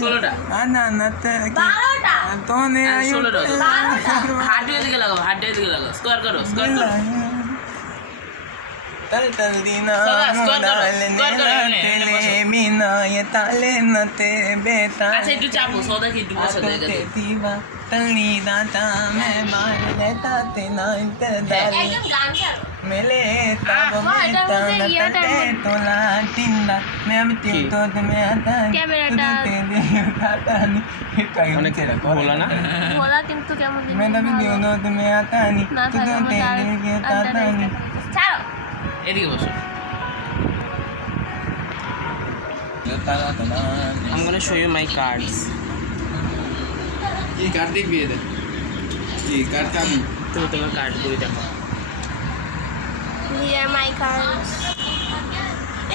16টা আনানাতে 12টা তোনে আয়ু 16টা হার্ডওয়ে দিকে লাগাও স্কোয়ার করো tal tal dina tele mina ye tale nate beta আচ্ছা একটু চাপো সদা কি একটু বসে দেয় যাতে diva tali data me baile tate na interdali একদম গান ছাড়ো mele tabo beta nate tola tinda me amti to me ata ক্যামেরাটা tata ni অনেক বলা না বলা কিন্তু কেমন me da video no me ata ni না tu থাকে te tata ni ছাড়ো এদিকে বসো I'm gonna show you my cards. কি কার্ড দেখবি এটা কি কার্ড কামি তুমি তোমার কার্ডগুলি দেখো Here my cards.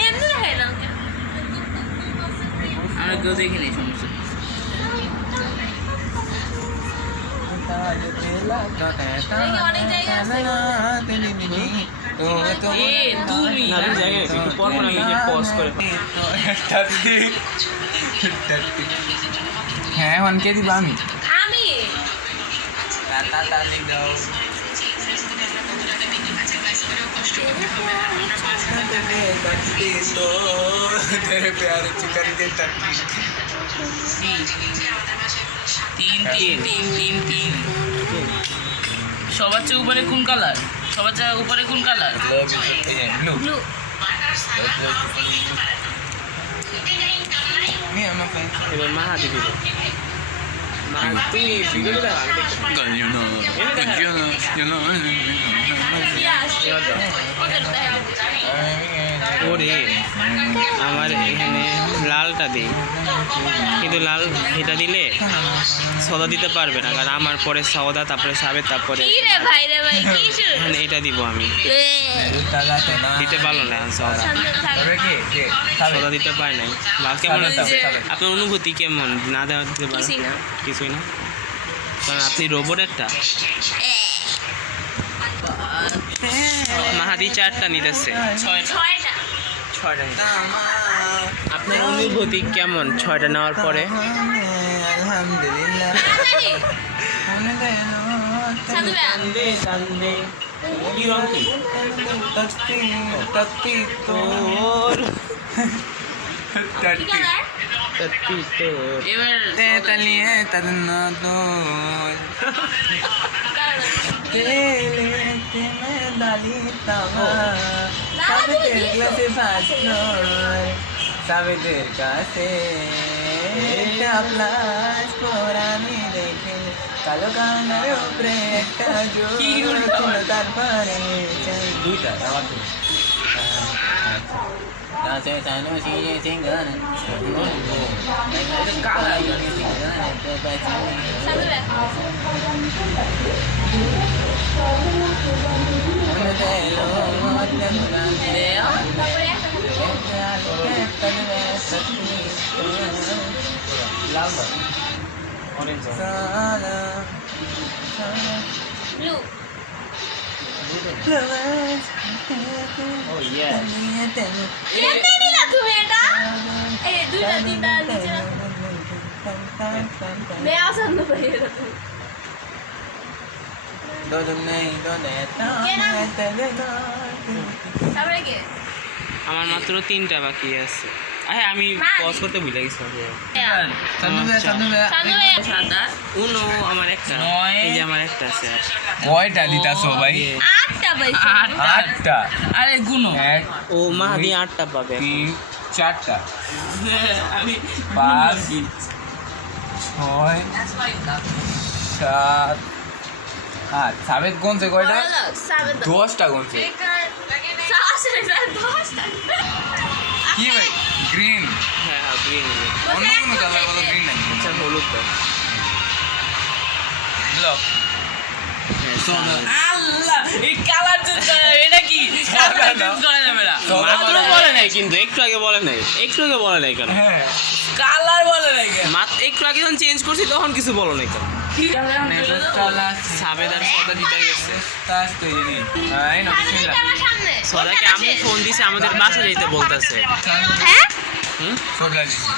এমনি হয়ে না আমরা কেউ দেখি নেই সমস্যা অনেক জায়গা আছে তুমি না আমি যাই একটু পর পর আমি যে পজ করে হ্যাঁ অনকে দিবা আমি আমি तेरे प्यार चिकन के তিন সবার চেয়ে উপরে কোন কালার সবার চেয়ে উপরে কোন colour blue blue me I'm a fan এবার মা হাতে দিবে মা তুমি ভিডিও দেখো আমি দেখতে ওরে আমার এখানে লালটা দিই কিন্তু লাল এটা দিলে সদা দিতে পারবে না কারণ আমার পরে সদা তারপরে সাবের তারপরে কি রে ভাই কি শুরু এখানে এটা দিব আমি দিতে পারলো না এখন সদা সামনে থাক সদা দিতে পারি নাই লাল কেমন আপনার অনুভূতি কেমন না দেওয়া দিতে পারেন কিছুই না কিছুই না কারণ আপনি রোবট একটা মাহাদি 4টা নিতেছে ছয়টা 6টা আপনার অনুভূতি কেমন 6টা নেওয়ার পরে আলহামদুলিল্লাহ জানি সাধু ভাই কি রং কি তত্তি তোর কি কালার তত্তি তোর এবার তেতলিয়ে তদনা দোল তেলে মে ডালি তাওয়া সাবিতের গ্লাসে ভাসলোর সাবিতের কাছে প্লাস পরানি দেখে কালো কানার উপরে একটা জোর তারপরে দুইটা আমার জন্য নাচে সানো সিনে সিঙ্গান সাধু ভাই তারপরে একটা লাল দাও অরেঞ্জ ব্লু ও ইয়েস কেমনে নিলা তুমি এটা এই দুইটা তিনটা নিচে রাখো मैं आसान तो पड़ी है तुम दो तुम नहीं दो देता তারপরে কি আমার মাত্র 3টা বাকি আছে হ্যাঁ আমি পজ করতে ভুলে গেছি সাধু ভাই সাদা উনো আমার একটা নয়। এই যে আমার একটা আছে আর কয়টা দিতাছো ভাই আটটা পাইছো আটটা আরে গুনো এক ও মাহাদি 8টা পাবে তিন চারটা আমি পাঁচ ছয় সাত আট সাবেক গুনছে কয়টা সাবেদ 10টা গুনছে কি ভাই গ্রিন হ্যাঁ হ্যাঁ গ্রিন অন্য কোনো কালার বলো গ্রিন নাই আচ্ছা হলুদ দাও ব্লক আল্লাহ এই কালার চেঞ্জ করে এটা কি কালার চেঞ্জ করা যাবে না মাত্র বলে নাই কিন্তু একটু আগে বলে নাই কেন হ্যাঁ কালার বলে নাই কেন মাত্র একটু আগে যখন চেঞ্জ করছি তখন কিছু বলো নাই কেন চলা সাবেদার সদা দিতে গেছে তাস তো জানি এই না সামনে সদাকে আমি ফোন দিছি আমাদের বাসা যেতে বলতেছে হ্যাঁ হুম ছোটলা দিছি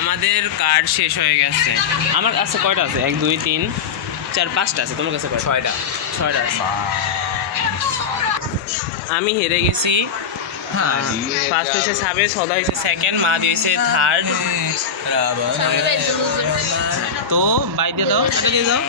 আমাদের কার্ড শেষ হয়ে গেছে। আমার কাছে কয়টা আছে? 1 2 3 4 5টা আছে। তোমার কাছে কয়টা? 6টা। 6টা আছে। আমি হেরে গেছি। ফার্স্ট হয়েছে সাবে, সদা হয়েছে সেকেন্ড, মা দিয়েছে থার্ড। তো বাই দিয়ে দাও, দিয়ে দাও।